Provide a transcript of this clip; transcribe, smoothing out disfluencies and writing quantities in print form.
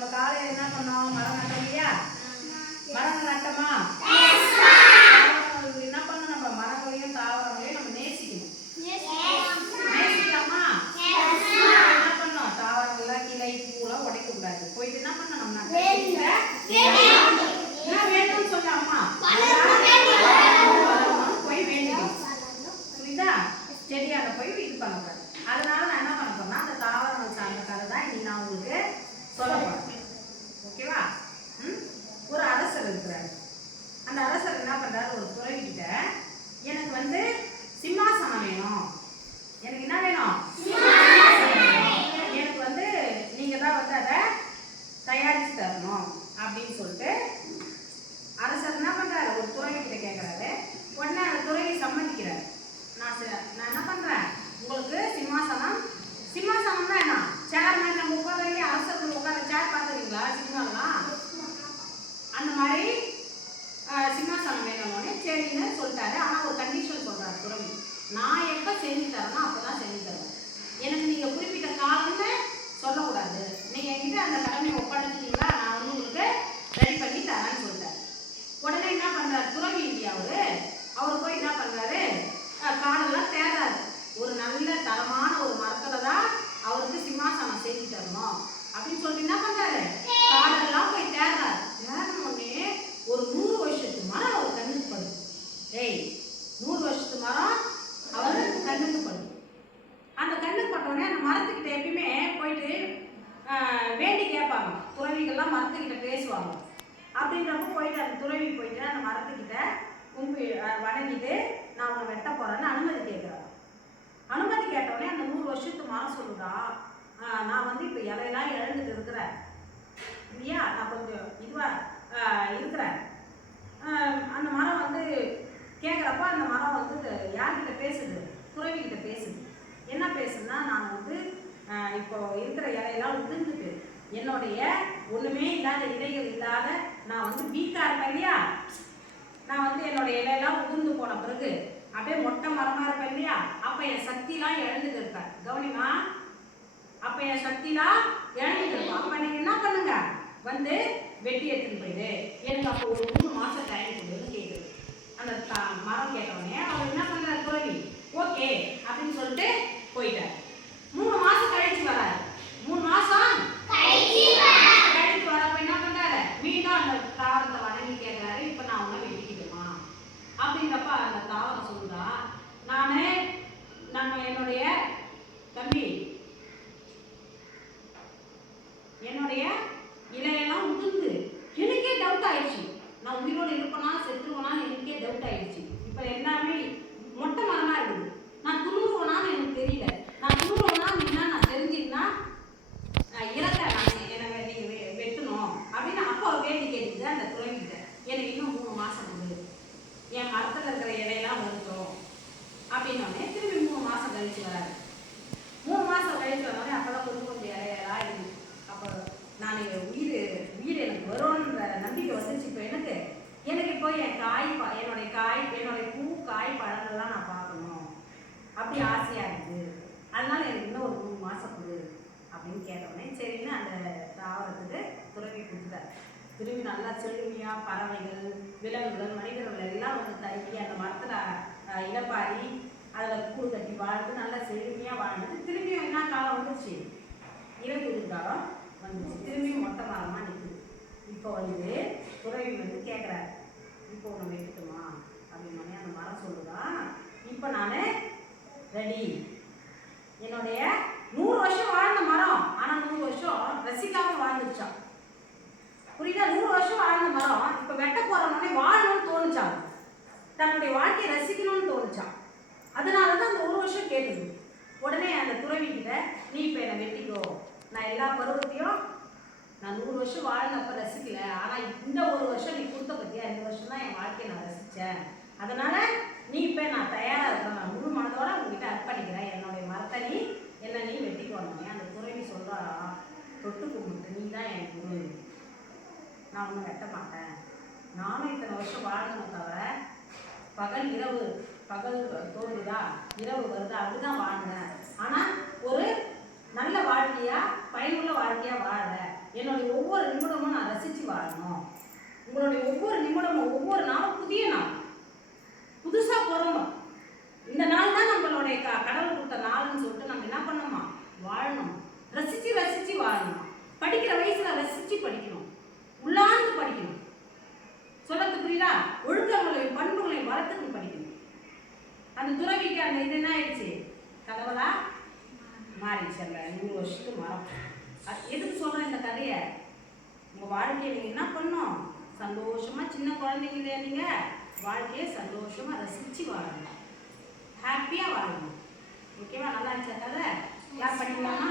நம்ம காலையில என்ன பண்ணோம்? மரம் நட்டோம் இல்லையா? மரம் நட்டமா? என்ன பண்ணணும்? நம்ம மரங்களையும் தாவரங்களையும் நம்ம நேசிக்கணும். நேசிக்கலாமா? என்ன பண்ணணும்? தாவரங்கள்லாம் கிளை பூலாம் உடைக்க கூடாது. போயிட்டு என்ன பண்ணணும்? நம்ம என்ன வேணும்னு சொல்ல அம்மா போய் வேண்டிக்கணும். புரியுதா? செடியால போய் இது பண்ணக்கூடாது. அதனால நான் என்ன பண்ண போறேன்னா அந்த தாவரங்கள் சார்ந்த கதை தான் இன்னைக்கு நான் உங்களுக்கு சொல்ல போறேன். ஓகேவா? ஒரு அரசர் இருக்கிறாரு. அந்த அரசர் என்ன பண்றாரு? ஒரு துறவி கிட்ட எனக்கு வந்து சிம்மாசனம் வேணும். எனக்கு என்ன வேணும்? எனக்கு வந்து நீங்க தான் வந்து அதை தயாரிச்சு தரணும் அப்படின்னு சொல்லிட்டு அரசர் என்ன பண்றாரு? ஒரு துறவி கிட்ட கேட்கிறாரு. உடனே அந்த துறவி சம்மதிக்கிறாரு. நான் என்ன பண்றேன்? உங்களுக்கு சிம்மாசனம்னா என்ன? சேர் மாதிரி நம்ம உட்கார்றீங்க, அரசர்கள் உட்கார சேர் பார்த்துருக்கீங்களா? சினிமாலாம் அந்த மாதிரி சிம்மாசனம் வேணும்னே சரின்னு சொல்லிட்டாரு. ஆனால் ஒரு கண்டிஷன் சொல்றாரு துறவி. நான் எப்போ செஞ்சு தரேனோ அப்போதான் செஞ்சு தருவேன். எனக்கு நீங்க குறிப்பிட்ட காலம்னு சொல்லக்கூடாது. நீங்க என்கிட்ட அந்த கடமையை ஒப்படைச்சிட்டீங்களா, நான் வந்து உங்களுக்கு ரெடி பண்ணி தரேன்னு சொல்லிட்டாரு. உடனே என்ன பண்றாரு? துறவி இல்லையா அவர் போய் என்ன பண்றாரு? காடெல்லாம் தேடுறாரு. ஒரு நல்ல தரமான ஒரு மரத்துல தான் அவருக்கு சிம்மாசனம் செஞ்சு தரணும் அப்படின்னு சொல்லி என்ன பண்றாரு? காடெல்லாம் போய் தேடுறாரு. தேடனோடனே ஒரு 100 வருஷத்து மரம் அவர் கண்ணுக்கு படுது. 100 வருஷத்து மரம் அவர் கண்ணுக்கு படுது. அந்த கண்ணுக்கு பட்டோடனே அந்த மரத்துக்கிட்ட எப்பயுமே போயிட்டு வேண்டி கேட்பாங்க. துறவிகள்லாம் மரத்துக்கிட்ட பேசுவாங்க. அப்படின்றப்ப போயிட்டு அந்த துறவி போயிட்டு அந்த மரத்துக்கிட்ட வணங்கிட்டு நான் உன்னை வெட்ட போறேன்னு அனுமதி கேட்குறாங்க. அனுமதி கேட்டோடனே அந்த 100 வருஷத்து மரம் சொல்லுதா, நான் வந்து இப்போ இலையெல்லாம் இழந்துட்டு இருக்கிறேன் இல்லையா, நான் கொஞ்சம் இதுவாக இருக்கிறேன். அந்த மரம் வந்து கேட்குறப்ப அந்த மரம் வந்து யார்கிட்ட பேசுது? துறவிக்கிட்ட பேசுது. என்ன பேசுதுன்னா, நான் வந்து இப்போ இருக்கிற இலையெல்லாம் உதிர்ந்துட்டு என்னுடைய ஒன்றுமே இல்லாத இலைகள் இல்லாத நான் வந்து வீக்கா இருப்பேன் இல்லையா, நான் வந்து என்னுடைய இலையெல்லாம் உதிர்ந்து போன பிறகு அப்படியே மொட்டை மரமா இருப்பேன் இல்லையா, அப்போ என் சக்திலாம் இழந்துட்டு இருப்பேன். கவனிமா, அப்போ என் சக்திலாம் இழந்துட்டு இருப்பேன். அப்போ நீங்கள் என்ன பண்ணுங்க? வந்து வெட்டி எடுத்துன்னு போயிடு. எனக்கு அப்போ ஒரு 3 மாதம் டைம் கொடுன்னு கேட்குது. அந்த மரம் கேட்டவுடனே அவர் என்ன பண்ணுறாரு? துறவி ஓகே அப்படின்னு சொல்லிட்டு போயிட்டார். 3 மாதம் கழிச்சு வராரு. 3 மாதம் கழிச்சு வரப்ப என்ன பண்றாரு? மீண்டும் அந்த தாவரத்தை வணங்கி கேட்கிறாரு. இப்போ நான் உன்னை வெட்டிக்கிடுமா அப்படின்றப்ப அந்த தாவரம் சொல்லுதா, நம்ம என்னுடைய தம்பி என்னுடைய இலையெல்லாம் உதிர்ந்து எனக்கே டவுட் ஆயிடுச்சு. நான் உயிரோடு இருப்பேனா செத்துருவேனான்னு எனக்கே டவுட் ஆயிடுச்சு. இப்போ எல்லாமே மொட்டை மரமா இருக்குது. நான் துணுறுவேனான்னு எனக்கு தெரியல. நான் துணுறுவேனான்னு என்ன நான் தெரிஞ்சுக்கினா இறக்க எனக்கு நீங்கள் வெட்டணும் அப்படின்னு அப்போ வேண்டி கேட்டுக்குது அந்த துறவிக்கிட்ட. எனக்கு இன்னும் 3 மாதம் உண்டு, என் மரத்தில் இருக்கிற இலையெல்லாம் வருத்தோம் அப்படின்னோடனே திரும்பி 3 மாதம் கழிச்சு வராது. 3 மாதம் கழிச்சு வந்தோடனே அப்போதான் கொஞ்சம் இலையெல்லாம் இருக்குது. அப்போ நான் உயிர் எனக்கு வரும்ன்ற நம்பிக்கை வந்துச்சு. இப்போ எனக்கு இப்போ என்னுடைய பூ காய் பழங்கள்லாம் நான் பார்க்கணும் அப்படி ஆசையாக இருக்குது. அதனால எனக்கு இன்னும் ஒரு 3 மாதம் கொடு அப்படின்னு கேட்டோடனே சரின்னு அந்த தாவரத்துக்கு துறவி கொடுத்துட்டார். திரும்பி நல்லா செழுமையாக பறவைகள், விலங்குகள், மனிதர்கள் எல்லாம் வந்து தங்கி அந்த மரத்தில் இலப்பாரி அதில் கூடு கட்டி வாழ்ந்து நல்லா செழுமையாக வாழ்ந்துட்டு திரும்பியும் என்ன காலம் வந்துச்சு? இறங்குது காலம் வந்துச்சு. திரும்பியும் மொட்டை மரமாக நிற்குது. இப்போ வந்து துறவி வந்து கேட்குறாரு, இப்போ ஒன்று வெட்டுமா அப்படின்னோடனே அந்த மரம் சொல்லுதா, இப்போ நான் ரெடி. என்னுடைய 100 வருஷம் வாழ்ந்த மரம் ஆனால் 100 வருஷம் ரசிக்காமல் வாழ்ந்துருச்சான். புரியுதா? 100 வருஷம் வாழ்ந்த மரம் இப்போ வெட்ட போறோன்னே வாழணும்னு தோணுச்சான். தன்னுடைய வாழ்க்கையை ரசிக்கணும்னு தோணுச்சான். அதனால தான் அந்த 1 வருஷம் கேட்குது. உடனே அந்த துறவி கிட்ட நீ இப்போ என்னை வெட்டிக்கோ, நான் எல்லா பருவத்தையும் நான் 100 வருஷம் வாழ்ந்தப்ப ரசிக்கல, ஆனால் இந்த 1 வருஷம் நீ கொடுத்த பற்றியா, இந்த வருஷம் தான் என் வாழ்க்கையை நான் ரசித்தேன். அதனால நீ இப்போ நான் தயாராக இருக்கிறேன், நான் முழு மனதோட உங்ககிட்ட அர்ப்பணிக்கிறேன், என்னுடைய மரத்தை நீ வெட்டிக்கோனே. அந்த துறவி சொல்கிறாரா, தொட்டு கும்பிட்டு நீ தான் என் குரு, நான் ஒன்றும் வெட்ட மாட்டேன். நானும் இத்தனை வருஷம் வாழணும் தவிர பகல் தோன்றுதா இரவு வருதா அப்படிதான் வாழ்ந்தேன். ஆனால் ஒரு நல்ல வாழ்க்கையாக பயனுள்ள வாழ்க்கையாக வாழ என்னுடைய ஒவ்வொரு வாழணும். உங்களுடைய ஒவ்வொரு நிமிடமும் ஒவ்வொரு நாளும் புதிய நாள், புதுசாக பிறந்தோம். இந்த நாள் தான் நம்மளுடைய கடவுள் கொடுத்த நாள்னு சொல்லிட்டு நம்ம என்ன பண்ணணுமா, வாழணும். ரசித்து ரசித்து வாழணும். படிக்கிற வயசில் ரசித்து படிக்கணும், உள்ளார்ந்து படிக்கணும். சொல்லத்து புரியுதா? ஒழுக்கங்களையும் பண்புகளையும் வளர்த்துக்கணும் படிக்கணும். அந்த துறவிக்கு அந்த இது என்ன ஆயிடுச்சு, கடவுளா மாறிடுச்சு. அந்த 100 வருஷத்துக்கு மரம். எதுக்கு சொல்கிறேன் இந்த கதையை? உங்கள் வாழ்க்கையை நீங்கள் என்ன பண்ணணும், சந்தோஷமாக, சின்ன குழந்தைங்களே நீங்கள் வாழ்க்கையை சந்தோஷமாக ரசித்து வாழணும், ஹாப்பியாக வாழணும். ஓகேவா? நல்லா இருந்துச்சா கதை? யார் படிக்கலாமா?